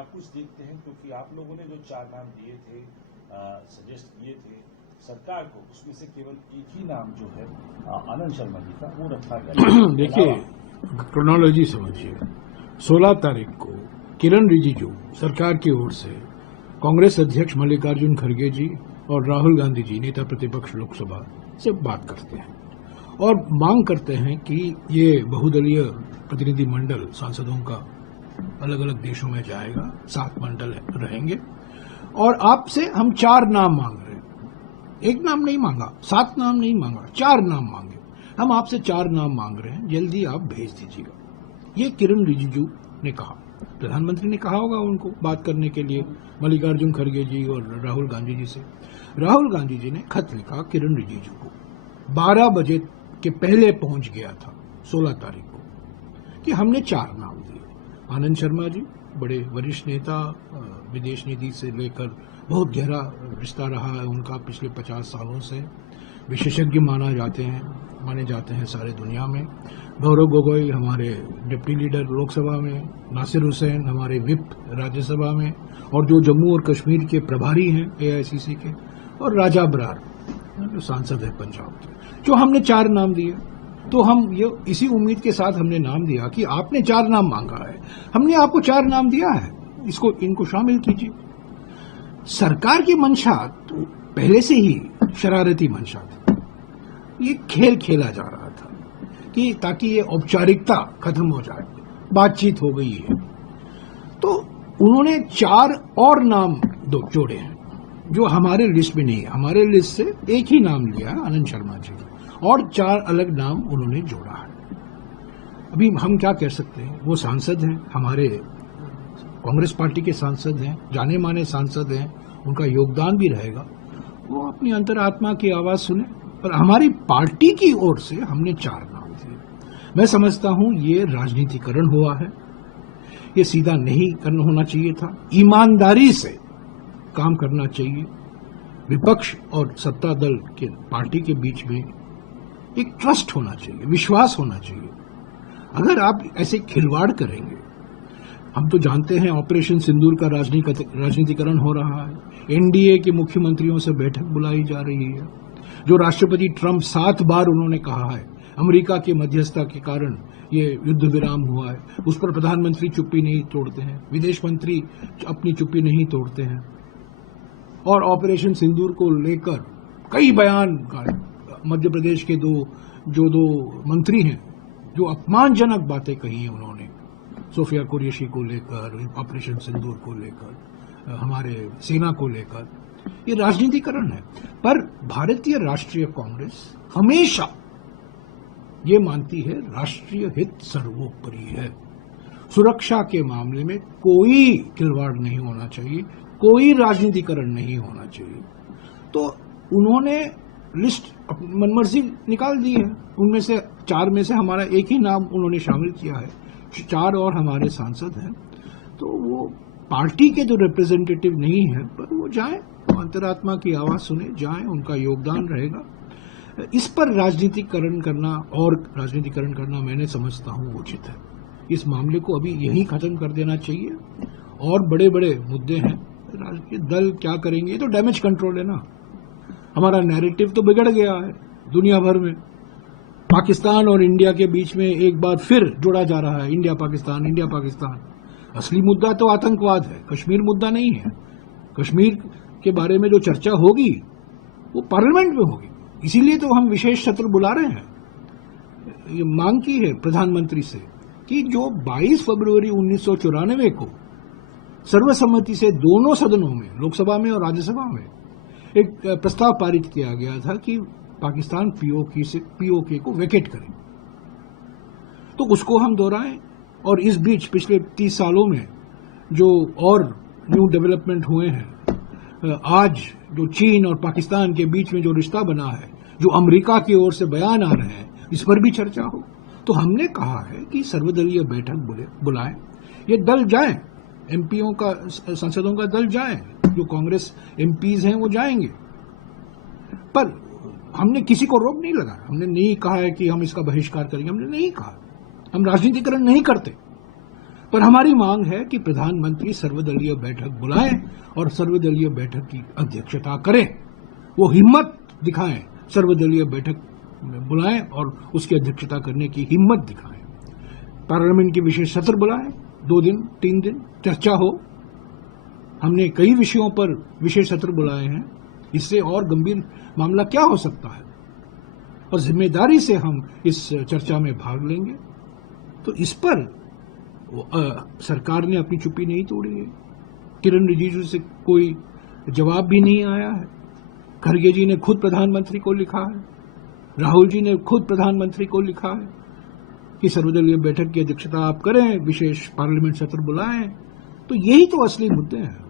क्या कुछ देखते हैं? क्योंकि आप लोगों ने जो 4 नाम दिए थे, सजेस्ट किए थे सरकार को, उसमें से केवल एक ही नाम जो है आनंद शर्मा जी का, वो रखा गया। देखिए, क्रोनोलॉजी समझिए। 16 तारीख को किरण रिजिजू सरकार की ओर से कांग्रेस अध्यक्ष मल्लिकार्जुन खड़गे जी और राहुल गांधी जी, नेता प्रतिपक्ष लोकसभा से बात करते हैं और मांग करते हैं कि ये बहुदलीय प्रतिनिधिमंडल सांसदों का अलग अलग देशों में जाएगा, 7 मंडल रहेंगे और आपसे हम 4 नाम मांग रहे हैं। एक नाम नहीं मांगा, 7 नाम नहीं मांगा, 4 नाम मांगे। हम आपसे 4 नाम मांग रहे हैं, जल्दी आप भेज दीजिएगा। ये किरण रिजिजू ने कहा। प्रधानमंत्री ने कहा होगा उनको बात करने के लिए मल्लिकार्जुन खड़गे जी और राहुल गांधी जी से। राहुल गांधी जी ने खत लिखा किरण रिजिजू को, 12 बजे के पहले पहुंच गया था 16 तारीख को, कि हमने 4 नाम दिए। आनंद शर्मा जी बड़े वरिष्ठ नेता, विदेश नीति से लेकर बहुत गहरा रिश्ता रहा है उनका पिछले 50 सालों से, विशेषज्ञ माने जाते हैं सारे दुनिया में। गौरव गोगोई हमारे डिप्टी लीडर लोकसभा में, नासिर हुसैन हमारे विप राज्यसभा में, और जो जम्मू और कश्मीर के प्रभारी हैं AICC के, और राजा बरार जो सांसद है पंजाब के, जो हमने 4 नाम दिए। तो हम ये इसी उम्मीद के साथ हमने नाम दिया कि आपने 4 नाम मांगा है, हमने आपको 4 नाम दिया है, इनको शामिल कीजिए। सरकार की मंशा तो पहले से ही शरारती मंशा थी। ये खेल खेला जा रहा था कि ताकि ये औपचारिकता खत्म हो जाए, बातचीत हो गई है। तो उन्होंने 4 और नाम जोड़े हैं जो हमारे लिस्ट में नहीं है। हमारे लिस्ट से एक ही नाम लिया है आनंद शर्मा जी का, और 4 अलग नाम उन्होंने जोड़ा है। अभी हम क्या कह सकते हैं? वो सांसद हैं, हमारे कांग्रेस पार्टी के सांसद हैं, जाने माने सांसद हैं, उनका योगदान भी रहेगा। वो अपनी अंतरात्मा की आवाज सुने। पर हमारी पार्टी की ओर से हमने 4 नाम दिए। मैं समझता हूं ये राजनीतिकरण हुआ है, ये सीधा नहीं करना होना चाहिए था। ईमानदारी से काम करना चाहिए। विपक्ष और सत्ता दल के पार्टी के बीच में एक ट्रस्ट होना चाहिए, विश्वास होना चाहिए। अगर आप ऐसे खिलवाड़ करेंगे, हम तो जानते हैं ऑपरेशन सिंदूर का राजनीतिकरण हो रहा है। NDA के मुख्यमंत्रियों से बैठक बुलाई जा रही है। जो राष्ट्रपति ट्रंप 7 बार उन्होंने कहा है अमेरिका की मध्यस्थता के कारण ये युद्ध विराम हुआ है, उस पर प्रधानमंत्री चुप्पी नहीं तोड़ते हैं, विदेश मंत्री अपनी चुप्पी नहीं तोड़ते हैं। और ऑपरेशन सिंदूर को लेकर कई बयान, मध्य प्रदेश के दो मंत्री हैं जो अपमानजनक बातें कही हैं उन्होंने, सोफिया कुरैशी को लेकर, ऑपरेशन सिंदूर को लेकर, हमारे सेना को लेकर। ये राजनीतिकरण है। पर भारतीय राष्ट्रीय कांग्रेस हमेशा ये मानती है राष्ट्रीय हित सर्वोपरि है। सुरक्षा के मामले में कोई खिलवाड़ नहीं होना चाहिए, कोई राजनीतिकरण नहीं होना चाहिए। तो उन्होंने लिस्ट मनमर्जी निकाल दी है। उनमें से 4 में से हमारा एक ही नाम उन्होंने शामिल किया है, 4 और हमारे सांसद हैं। तो वो पार्टी के जो रिप्रेजेंटेटिव नहीं है, पर वो जाएं, अंतरात्मा की आवाज सुने, जाएं, उनका योगदान रहेगा। इस पर राजनीतिकरण करना मैंने समझता हूं उचित है। इस मामले को अभी यही खत्म कर देना चाहिए। और बड़े बड़े मुद्दे हैं, राजनीतिक दल क्या करेंगे, ये तो डैमेज कंट्रोल है ना। हमारा नैरेटिव तो बिगड़ गया है दुनिया भर में। पाकिस्तान और इंडिया के बीच में एक बार फिर जोड़ा जा रहा है, इंडिया पाकिस्तान। असली मुद्दा तो आतंकवाद है, कश्मीर मुद्दा नहीं है। कश्मीर के बारे में जो चर्चा होगी वो पार्लियामेंट में होगी। इसीलिए तो हम विशेष सत्र बुला रहे हैं। ये मांग की है प्रधानमंत्री से कि जो 22 फरवरी 1994 को सर्वसम्मति से दोनों सदनों में, लोकसभा में और राज्यसभा में, एक प्रस्ताव पारित किया गया था कि पाकिस्तान POK को वेकेट करे, तो उसको हम दोहराएं। और इस बीच पिछले 30 सालों में जो और न्यू डेवलपमेंट हुए हैं, आज जो चीन और पाकिस्तान के बीच में जो रिश्ता बना है, जो अमेरिका की ओर से बयान आ रहे हैं, इस पर भी चर्चा हो। तो हमने कहा है कि सर्वदलीय बैठक बुलाएं, ये दल जाएं, MPओं का, सांसदों का दल जाएं, जो कांग्रेस MPs हैं वो जाएंगे। पर हमने किसी को रोक नहीं लगाया। हमने नहीं कहा है कि हम इसका बहिष्कार करेंगे, हमने नहीं कहा। हम राजनीतिकरण नहीं करते। पर हमारी मांग है कि प्रधानमंत्री सर्वदलीय बैठक बुलाएं और सर्वदलीय बैठक की अध्यक्षता करें। वो हिम्मत दिखाएं, सर्वदलीय बैठक बुलाएं और उसकी अध्यक्षता करने की हिम्मत दिखाएं। पार्लियामेंट की विशेष सत्र बुलाएं, 2 दिन 3 दिन चर्चा हो। हमने कई विषयों पर विशेष सत्र बुलाए हैं, इससे और गंभीर मामला क्या हो सकता है, और जिम्मेदारी से हम इस चर्चा में भाग लेंगे। तो इस पर सरकार ने अपनी चुप्पी नहीं तोड़ी है। किरण रिजिजू से कोई जवाब भी नहीं आया है। खरगे जी ने खुद प्रधानमंत्री को लिखा है, राहुल जी ने खुद प्रधानमंत्री को लिखा है कि सर्वदलीय बैठक की अध्यक्षता आप करें, विशेष पार्लियामेंट सत्र बुलाएं। तो यही तो असली मुद्दे हैं।